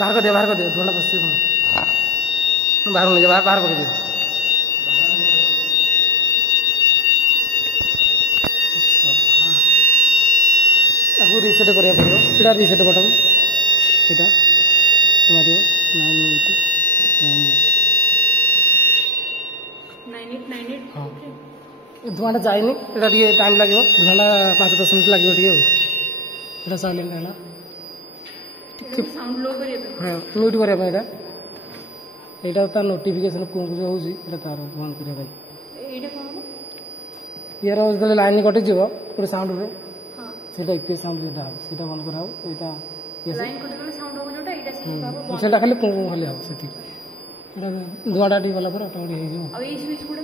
बाहर कर दियो थोड़ा बस बाहर नहीं जा बाहर पकड़ दियो आपको रिसेट करिया पड़ो सीधा रिसेट बटन सीधा मारियो 9898 हाँ धुआं जाएनि ये टाइम लगे धुआं 5-10 मिनट लगे ये साइलेंट है साउंड लो करिए हाँ म्यूट करिया यहाँ तार नोटिफिकेशन कौन जो होची तार बंद करिया भाई एटा कोन यार जो लाइन कटि जीव गोटे साउंड रे हां सेटा इक्वे साउंड जेटा सेटा बंद कराओ एटा लाइन कटि गले साउंड हो जोटा एटा से बाबा सेटा खाली कुं खाली हो सेति एटा धुआडा टी वाला पर ऑटोमेटिक हे जो अब ये स्विच कोड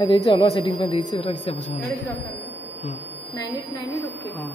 ए दे चलो सेटिंग पे दे से रख से बस 9898 ओके हां